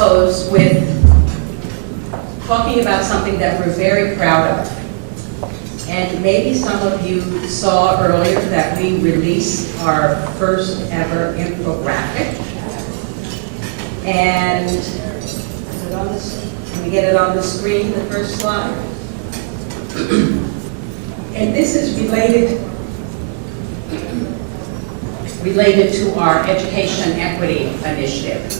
close with talking about something that we're very proud of. And maybe some of you saw earlier that we released our first ever infographic. And is it on this, can we get it on the screen, the first slide? And this is related to our Education Equity Initiative.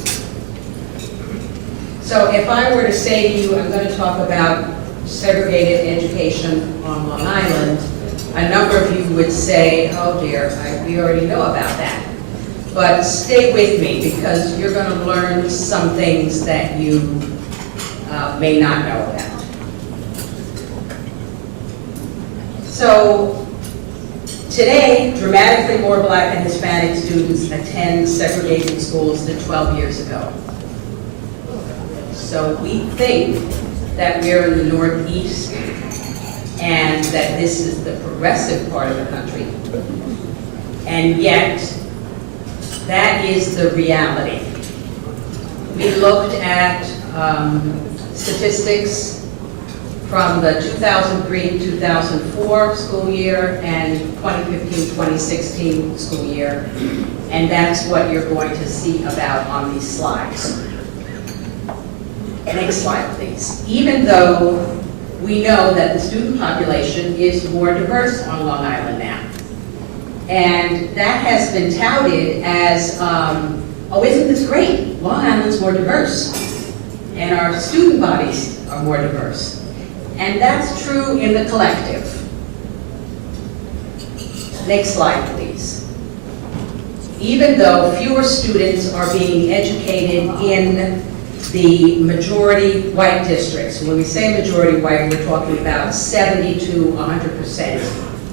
So if I were to say to you, I'm going to talk about segregated education on Long Island, a number of you would say, oh dear, we already know about that. But stay with me, because you're going to learn some things that you may not know about. So today, dramatically more Black and Hispanic students attend segregated schools than 12 years ago. So we think that we're in the Northeast and that this is the progressive part of the country. And yet, that is the reality. We looked at statistics from the 2003-2004 school year and 2015-2016 school year, and that's what you're going to see about on these slides. Next slide, please. Even though we know that the student population is more diverse on Long Island now, and that has been touted as, oh, isn't this great? Long Island's more diverse, and our student bodies are more diverse. And that's true in the collective. Next slide, please. Even though fewer students are being educated in the majority white districts, when we say majority white, we're talking about 70 to 100%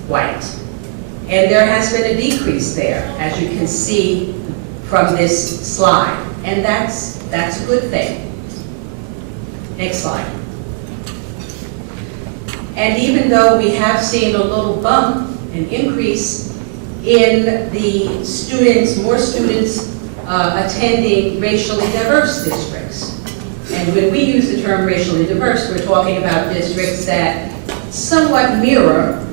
white. And there has been a decrease there, as you can see from this slide. And that's a good thing. Next slide. And even though we have seen a little bump, an increase in the students, more students attending racially diverse districts. And when we use the term racially diverse, we're talking about districts that somewhat mirror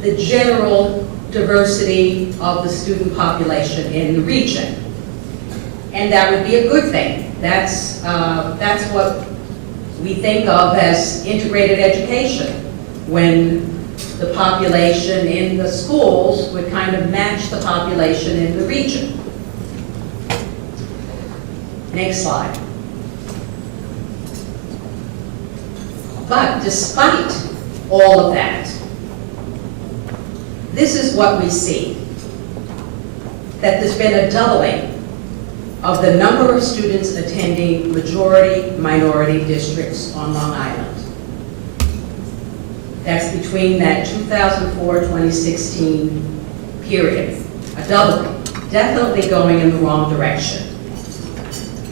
the general diversity of the student population in the region. And that would be a good thing. That's what we think of as integrated education, when the population in the schools would kind of match the population in the region. Next slide. But despite all of that, this is what we see, that there's been a doubling of the number of students attending majority-minority districts on Long Island. That's between that 2004-2016 period. A doubling, definitely going in the wrong direction.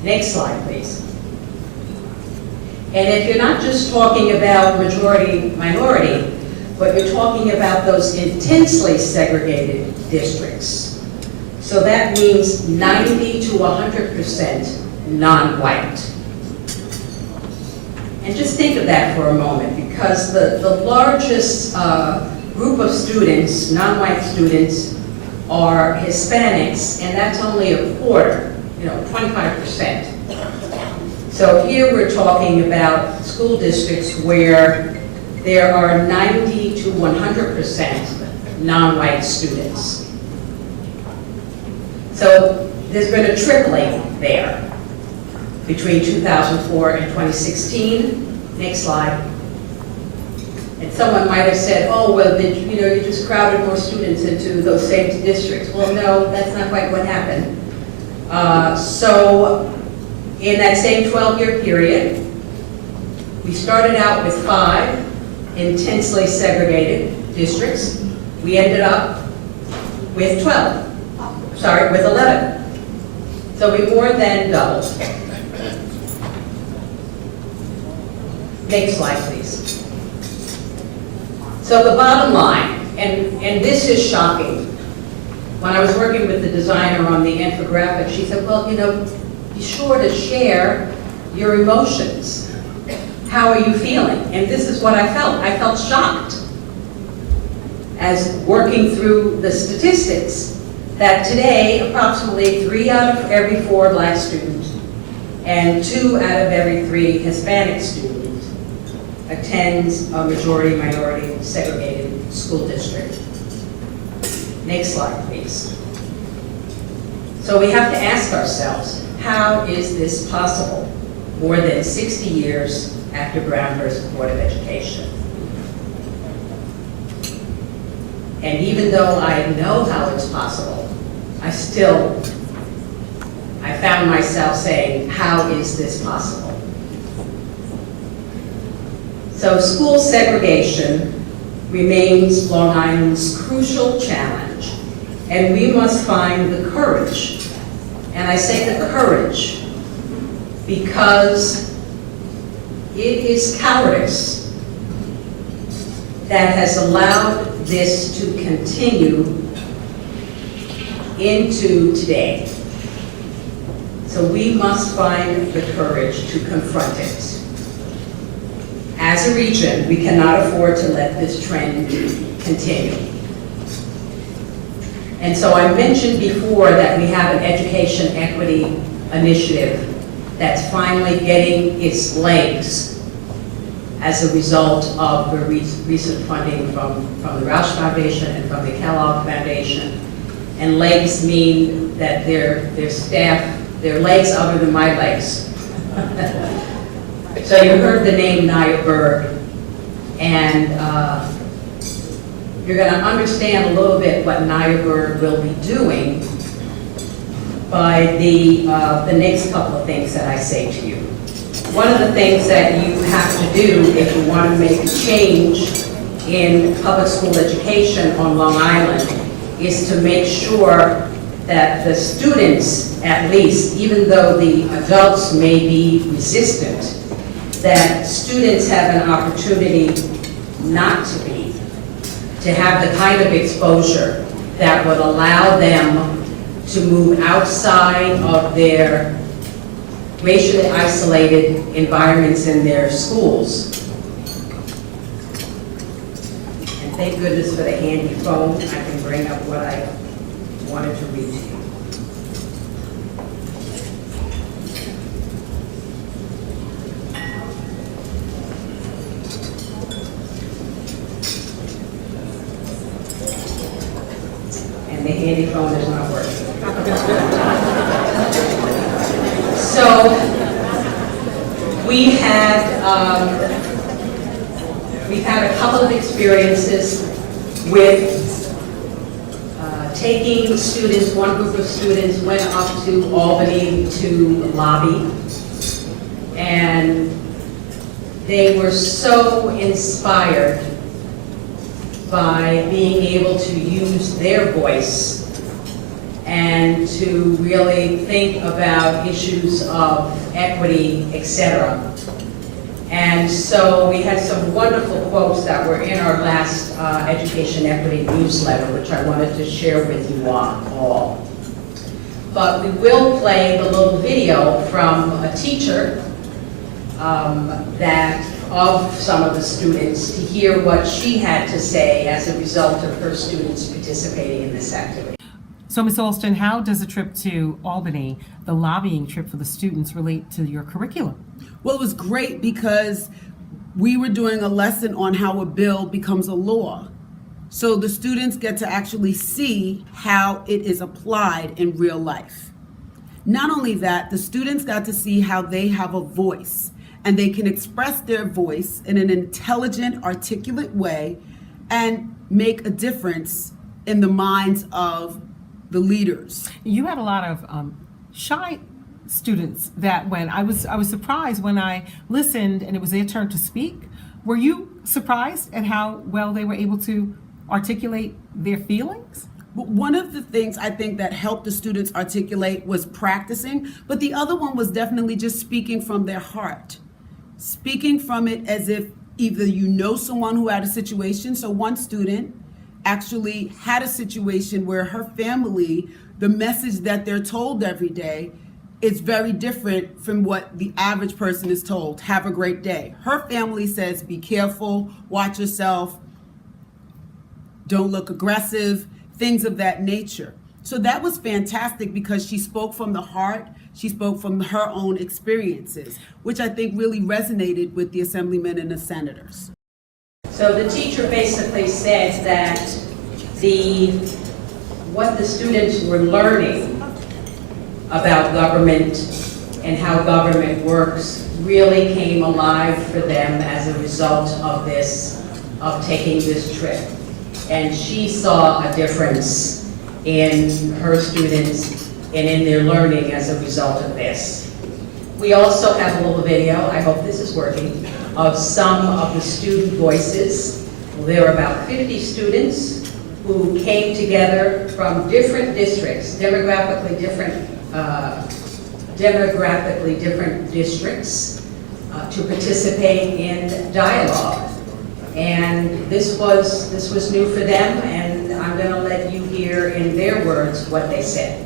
Next slide, please. And if you're not just talking about majority-minority, but you're talking about those intensely segregated districts. So that means 90 to 100% non-white. And just think of that for a moment, because the largest group of students, non-white students, are Hispanics, and that's only a quarter, 25%. So here we're talking about school districts where there are 90 to 100% non-white students. So there's been a tripling there between 2004 and 2016. Next slide. And someone might have said, oh, well, you just crowded more students into those same districts. Well, no, that's not quite what happened. So in that same 12-year period, we started out with 5 intensely segregated districts. We ended up with 11. So we more than doubled. Next slide, please. So the bottom line, and this is shocking. When I was working with the designer on the infographic, she said, well, you sure to share your emotions. How are you feeling? And this is what I felt. I felt shocked as working through the statistics that today approximately 3 out of every 4 Black students and 2 out of every 3 Hispanic students attends a majority-minority segregated school district. Next slide, please. So we have to ask ourselves, how is this possible more than 60 years after Brown versus Board of Education? And even though I know how it's possible, I found myself saying, how is this possible? So school segregation remains Long Island's crucial challenge, and we must find the courage, and I say the courage because it is cowardice that has allowed this to continue into today. So we must find the courage to confront it. As a region, we cannot afford to let this trend continue. And so I mentioned before that we have an education equity initiative that's finally getting its legs as a result of the recent funding from the Roush Foundation and from the Kellogg Foundation. And legs mean that their legs other than my legs. So you heard the name Nia Berg, and you're going to understand a little bit what Nia Berg will be doing by the next couple of things that I say to you. One of the things that you have to do if you want to make a change in public school education on Long Island is to make sure that the students, at least, even though the adults may be resistant, that students have an opportunity not to be, to have the kind of exposure that would allow them to move outside of their racially isolated environments in their schools. And thank goodness for the handy phone. I can bring up what I wanted to read to you. And the handy phone is not working. So we've had a couple of experiences with taking students. One group of students went up to Albany to lobby, and they were so inspired by being able to use their voice and to really think about issues of equity, etc. And so we had some wonderful quotes that were in our last Education Equity newsletter, which I wanted to share with you all. But we will play the little video from a teacher of some of the students to hear what she had to say as a result of her students participating in this activity. So, Ms. Alston, how does the trip to Albany, the lobbying trip for the students, relate to your curriculum? Well, it was great because we were doing a lesson on how a bill becomes a law. So the students get to actually see how it is applied in real life. Not only that, the students got to see how they have a voice and they can express their voice in an intelligent, articulate way and make a difference in the minds of the leaders. You had a lot of shy students that when I was surprised when I listened and it was their turn to speak. Were you surprised at how well they were able to articulate their feelings? One of the things I think that helped the students articulate was practicing, but the other one was definitely just speaking from their heart. Speaking from it as if either you know someone who had a situation. So one student actually had a situation where her family, the message that they're told every day it's very different from what the average person is told. Have a great day. Her family says, be careful, watch yourself, don't look aggressive, things of that nature. So that was fantastic because she spoke from the heart. She spoke from her own experiences, which I think really resonated with the assemblymen and the senators. So the teacher basically said that what the students were learning about government and how government works really came alive for them as a result of taking this trip. And she saw a difference in her students and in their learning as a result of this. We also have a little video, I hope this is working, of some of the student voices. There are about 50 students who came together from different districts, demographically different districts, to participate in dialogue. And this was new for them, and I'm going to let you hear in their words what they said.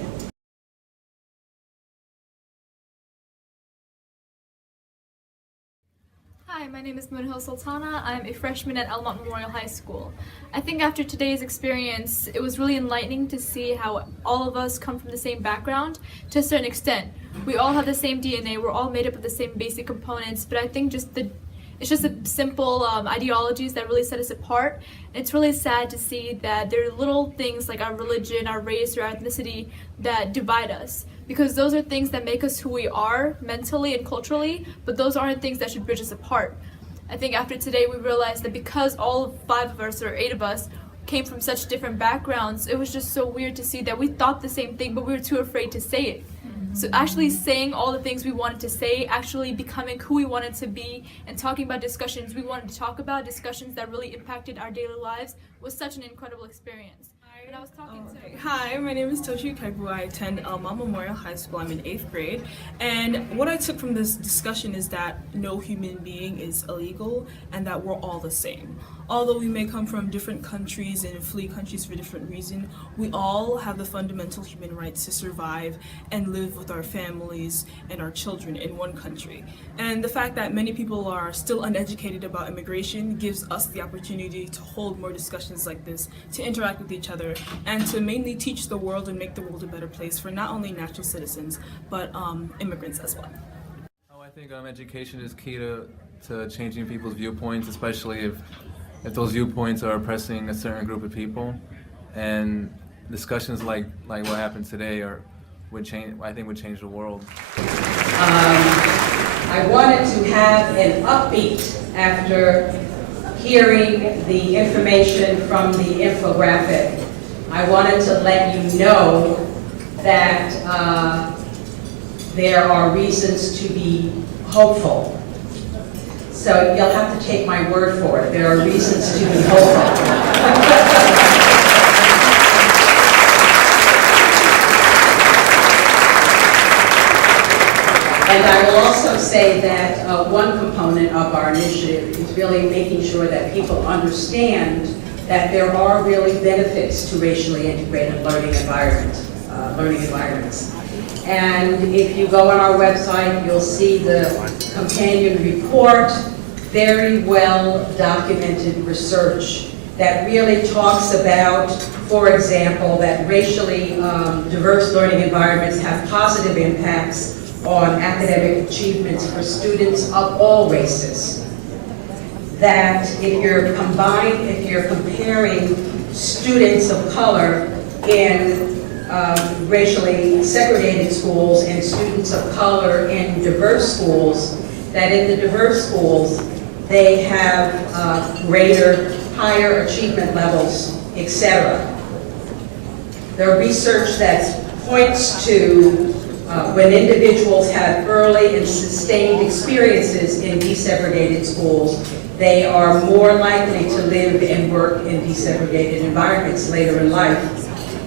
Hi, my name is Munhil Sultana. I'm a freshman at Elmont Memorial High School. I think after today's experience, it was really enlightening to see how all of us come from the same background to a certain extent. We all have the same DNA, we're all made up of the same basic components, but I think it's just a simple ideologies that really set us apart. It's really sad to see that there are little things like our religion, our race, or our ethnicity that divide us. Because those are things that make us who we are mentally and culturally, but those aren't things that should bridge us apart. I think after today we realized that because all 5 of us or 8 of us came from such different backgrounds, it was just so weird to see that we thought the same thing, but we were too afraid to say it. So actually saying all the things we wanted to say, actually becoming who we wanted to be, and talking about discussions we wanted to talk about, discussions that really impacted our daily lives, was such an incredible experience. But I was talking to... Hi, my name is Toshi Kaibu. I attend Elmont Memorial High School. I'm in 8th grade. And what I took from this discussion is that no human being is illegal and that we're all the same. Although we may come from different countries and flee countries for different reasons, we all have the fundamental human rights to survive and live with our families and our children in one country. And the fact that many people are still uneducated about immigration gives us the opportunity to hold more discussions like this, to interact with each other, and to mainly teach the world and make the world a better place for not only natural citizens, but immigrants as well. I think education is key to changing people's viewpoints, especially if those viewpoints are oppressing a certain group of people. And discussions like what happened today would change the world. I wanted to have an upbeat after hearing the information from the infographic. I wanted to let you know that there are reasons to be hopeful. So you'll have to take my word for it. There are reasons to be hopeful. And I will also say that one component of our initiative is really making sure that people understand that there are really benefits to racially integrated learning environments. And if you go on our website, you'll see the companion report, very well documented research that really talks about, for example, that racially diverse learning environments have positive impacts on academic achievements for students of all races. That if you're comparing students of color in racially segregated schools and students of color in diverse schools, that in the diverse schools they have higher achievement levels, etc. There are research that points to when individuals have early and sustained experiences in desegregated schools, they are more likely to live and work in desegregated environments later in life.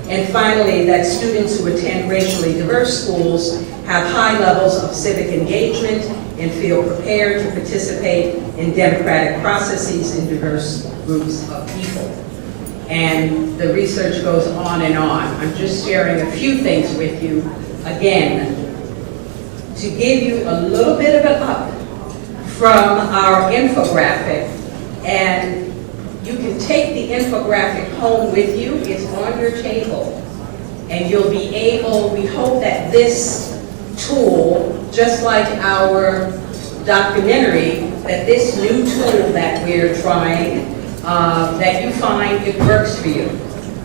And finally, that students who attend racially diverse schools have high levels of civic engagement and feel prepared to participate in democratic processes in diverse groups of people. And the research goes on and on. I'm just sharing a few things with you. Again, to give you a little bit of an up from our infographic, and you can take the infographic home with you. It's on your table, and you'll be able, we hope that this tool, just like our documentary, that this new tool that we're trying, that you find it works for you.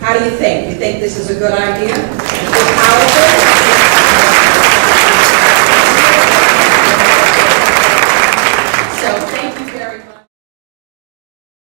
How do you think? You think this is a good idea?